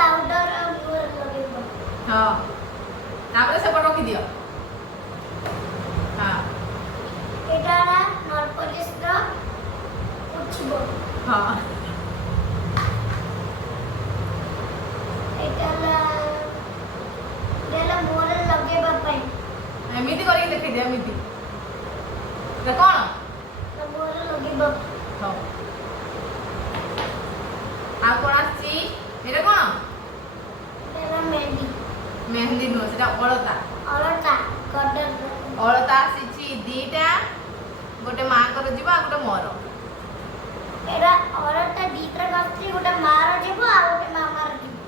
Powder मुहर लगेबो हां तापर से पर रखी दियो हां एटा नॉल पॉलिश रो उछबो हां एटा देला मुहर लगेबा पई एमिति करी देखि दे एमिति रे कोन तो मुहर लगेबा हां आ कोन आसी एटा कोन देला मेहंदी मेहंदी नो सेटा अलता अलता कटर अलता आसी दीटा गोटे मां कर जीवा गोटे मोर एरा अलता दीटर गस्ती गोटे मार जीवो आ गोटे मामार जीवो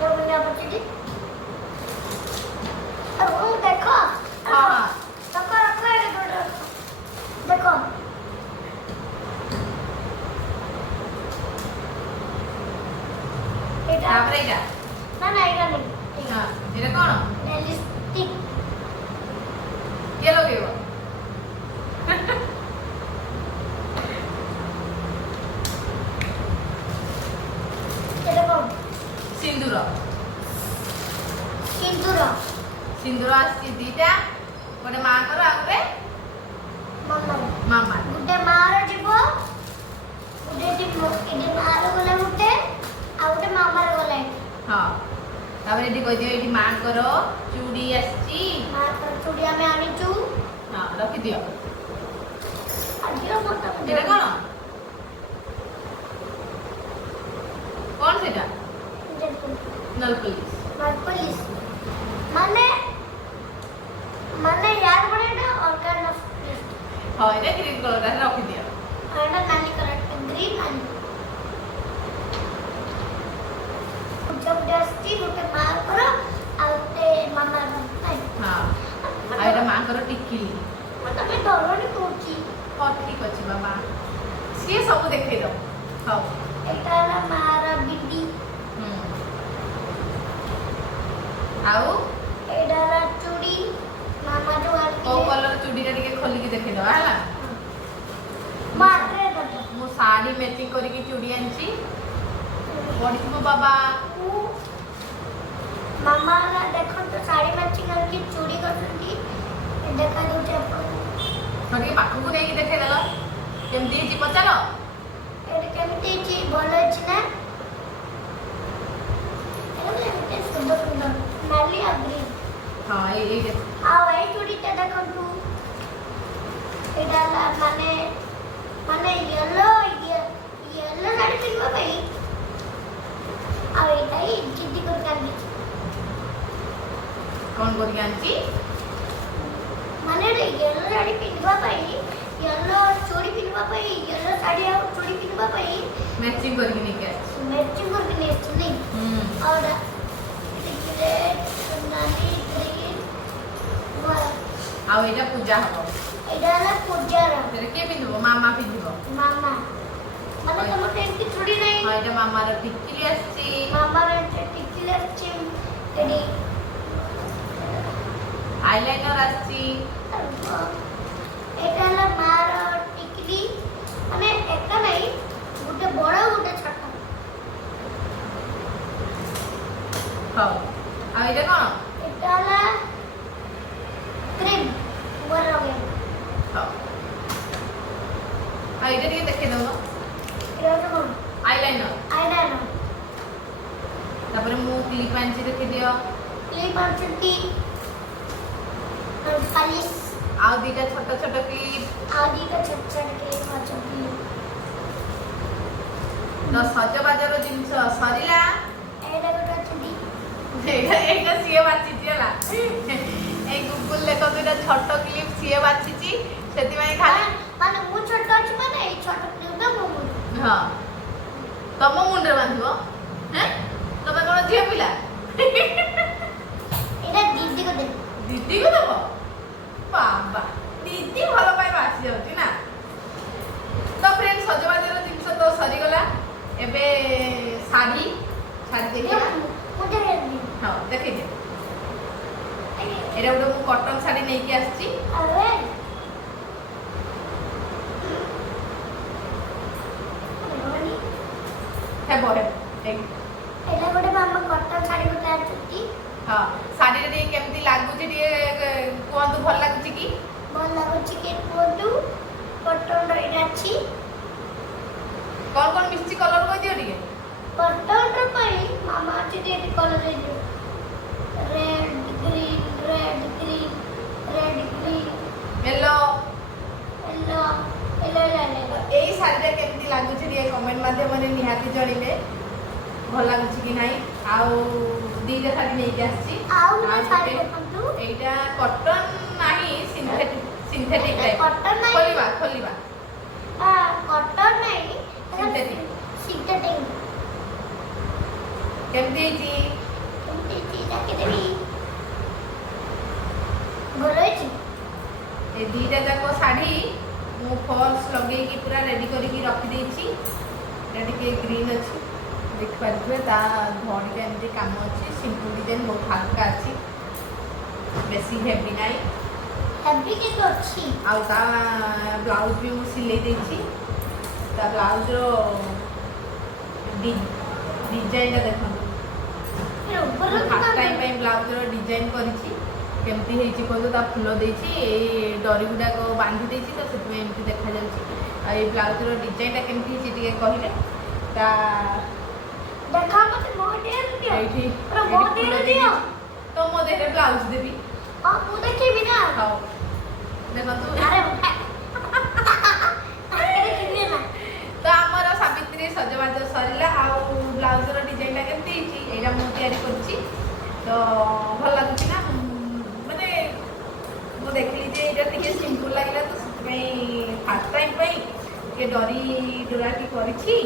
तो मुझे बचडी अब देखो हां देखो रखो ये गोटे देखो एटा तापर एटा ना ना एटा नहीं हां एटा कोन लिपस्टिक ये लगेबो एटा कोन सिंदूर सिंदूर सिंदूर आसी दीटा गोटे मां कर आ गोटे मम्मा मामा गुटे मार जीवो गुटे जीवो एटे मार गले गुटे आ गुटे मामार गले हां तापर एटी कहि दियो एटी मां कर चूड़ी आसी मार कर चूड़ी हमें आनिचू हां रखि दियो आजिरो मोटा एटा कोन कोन सेटा नल पुलिस मार पुलिस माने माने यार बड़े ना और का ना हां एटा ग्रीन कलर रा रखि दियो आना नाली कलर ग्रीन नाली जब दस्ती गुटे मार करो आ गुटे मामार गले हां आ एटा मां कर टिकिली मतलब मैं डरनी कोची हां ठीक अछि बाबा से सब देखै दो हां एटा ना मार बिंदी आउ एटा ना चूड़ी मामा जो ओ आती कलर चूड़ी टा के खोली के देखै दो हला मार रे दो मो साड़ी मैचिंग करी की चूड़ी आंची पडिथबो बाबा मामा ना देखो तो साड़ी मैचिंग करके चूड़ी करती देखा दूचे थोड़ी पाखु को देकी देखै देला केमती जी पचारो एटा केमती छी बोलो छी ना एटा सुंदर सुंदर नाली आ ग्रीन हां ए आ वाई चूड़ी ते देखो तू एटा माने माने येलो येलो साड़ी पिनवा भाई आ एटा ही जिद्दी कर कांदी कोन करी आंची माने रे येलो साड़ी पिनवा भाई येलो चूड़ी पिनवा भाई येलो साड़ी और चूड़ी पिनवा भाई मैचिंग करी नहीं के मैचिंग करके नहीं नहीं और रेड नाली ग्रीन वाह आ एटा पूजा हबो एटा ना पूजा रा तेरे के पिनबो मामा पिनबो मामा माने तुम टेंटी थोड़ी नहीं हां एटा मामा र टिकली आसी मामा रे टिकली अच्छी एडी आईलाइनर आसी एटा ना मार टिकली माने एका नहीं गुटे बड़ा गुटे छोटा हां आ एटा कोन एटा ना क्रीम वर लगे हां आ एटा के देखै दो एटा कोन आईलाइनर आईलाइनर तापर मु क्लिप आंची देखि दियो क्लिप आछती पॉलिश आ दीटा छोट छोट क्लिप आदि का छोट छोट क्लिप आछती तो सजबाजर जिनस सरिला एटा गोटा छुटी एटा सीए बाची दिला ए गुगल देखो दुटा छोट क्लिप सीए बाची सेति में खाली माने मु छोट अछि माने ए छोट क्लिप ना मु हां तम मुंडे बांधिबो हैं तमे कोन झियो पिला एटा दीदी को दे दीदी को देबो बाबा दीदी भलो पाइबा आसी जाउची ना तो फ्रेंड सजबाजर जिनस तो सरी गला एबे साड़ी साड़ी देखिया मुझे हां देखै दे एरा उडो मु कॉटन साड़ी नै के आछी अरे ହେବ ଏଇଟା ଗୋଟେ ମାମା କଟନ ଶାଢ଼ୀ ଗୋଟେ ଆଣିଛନ୍ତି। ହଁ ଶାଢ଼ୀରେ ଟିକେ କେମିତି ଲାଗୁଛି ଟିକେ କୁହନ୍ତୁ, ଭଲ ଲାଗୁଛି କି? ଭଲ ଲାଗୁଛି କି କୁହନ୍ତୁ। କଟନର ଏଇଟା ଅଛି। କ'ଣ କ'ଣ ମିଶିଛି କଲର କହିଦିଅ ଟିକେ। କଟନର ପାଇଁ ମାମା ଅଛି ଟିକେ କଲର ଦେଇଦିଅ। Red green red green red green yellow. Yellow yellow yellow. ଏଇ ଶାଢ଼ୀଟା କେମିତି ଲାଗୁଛି ଟିକେ କମେଣ୍ଟ ମାଧ୍ୟମରେ ନିହାତି ଜଣିବେ, ଭଲ ଲାଗୁଛି କି ନାହିଁ। ଆଉ ଦୁଇଟା ଶାଢ଼ୀ ନେଇକି ଆସିଛି। ଆଉ ଗୋଟେ ଆଉ ଶାଢ଼ୀ ଗୋଟେ- ଦେଖନ୍ତୁ। ଏଇଟା କଟନ ନାହିଁ, ସିନ୍ଥେଟିକ୍ ଟାଇପ୍। କଟନ ନାହିଁ। ଖୋଲିବା ଖୋଲିବା। କଟନ ନାହିଁ, Synthetic। ସିନ୍ଥେଟିକ୍। କେମିତି ହେଇଛି? ଏମିତି ଡାକିଦେବି। ଭଲ ହେଇଛି। ଏ ଦୁଇଟା ଯାକ ଶାଢ଼ୀ ମୁଁ ଫଲ୍ସ ଲଗେଇକି ପୁରା ରେଡ଼ି କରିକି ରଖିଦେଇଛି। ଏଇଟା ଟିକେ ଗ୍ରୀନ୍ ଅଛି, ଦେଖିପାରୁଥିବେ ତା ଧଡ଼ିଟା ଏମିତି କାମ ଅଛି। ସିମ୍ପଲ୍ ଡିଜାଇନ୍, ବହୁତ ହାଲକା ଅଛି, ବେଶୀ ହେଭି ନାହିଁ। ହେଭି କିନ୍ତୁ ଅଛି। ଆଉ ତା ବ୍ଲାଉଜ୍ ବି ମୁଁ ସିଲେଇ ଦେଇଛି। ତା ବ୍ଲାଉଜ୍ର ଡିଜାଇନ୍ଟା ଦେଖନ୍ତୁ। ଫାର୍ଷ୍ଟ ଟାଇମ୍ ପାଇଁ ବ୍ଲାଉଜ୍ର ଡିଜାଇନ୍ କରିଛି। କେମିତି ହେଇଛି କହିଲୁ? ତା ଫୁଲ ଦେଇଛି, ଏଇ ଡରି ଗୁଡ଼ାକ ବାନ୍ଧି ଦେଇଛି ତ ସେଥିପାଇଁ ଏମିତି ଦେଖାଯାଉଛି। ଆଉ ଏଇ ବ୍ଲାଉଜ୍ର ଡିଜାଇନ୍ଟା କେମିତି ହେଇଛି ଟିକେ କହିଲେ? ତା ଦେଖା ମତେ ମୋ ଦେହରେ ଦିଅ। ଏଇଠି ପୁରା ମୋ ଦେହରେ ଦିଅ। ତ ମୋ ଦେହରେ ବ୍ଲାଉଜ୍ ଦେବି। ହଁ ମୁଁ ଦେଖିବି ନା। ହଉ ଦେଖନ୍ତୁ। ଆରେ ଦେଖିବି ନା। ତ ଆମର ସାବିତ୍ରୀ ସଜବାଜ ସରିଲା। ଆଉ ବ୍ଲାଉଜ୍ର ଡିଜାଇନ୍ଟା କେମିତି ହେଇଛି ଏଇଟା ମୁଁ ତିଆରି କରୁଛି। ତ ଭଲ ଲାଗୁଛି ନା? ମାନେ ମୁଁ ଦେଖିଲି ଯେ ଏଇଟା ଟିକେ ସିମ୍ପଲ୍ ଲାଗିଲା ତ ସେଥିପାଇଁ ଫାର୍ଷ୍ଟ ଟାଇମ୍ ପାଇଁ ଟିକେ ଡରାଟି କରିଛି।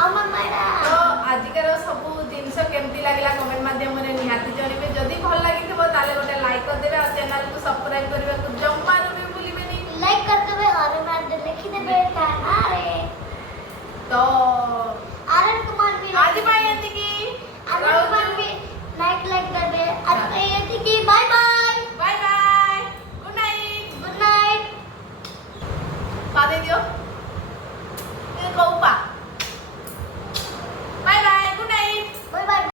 ଆଉ ମାମା ଏଇଟା ତ ଆଜିକାର ସବୁ ଜିନିଷ କେମିତି ଲାଗିଲା କମେଣ୍ଟ ମାଧ୍ୟମରେ ନିହାତି ଜଣିବେ। ଯଦି ଭଲ ଲାଗିଥିବ ତାହେଲେ ଗୋଟେ ଲାଇକ୍ କରିଦେବେ। ଆଉ ଚ୍ୟାନେଲକୁ ସବସ୍କ୍ରାଇବ୍ କରିବାକୁ ଜମାରୁ ବି ଭୁଲିବେନି। ଲାଇକ୍ କରିଦେବେ और लिखिदेବେ କାନରେ। ତ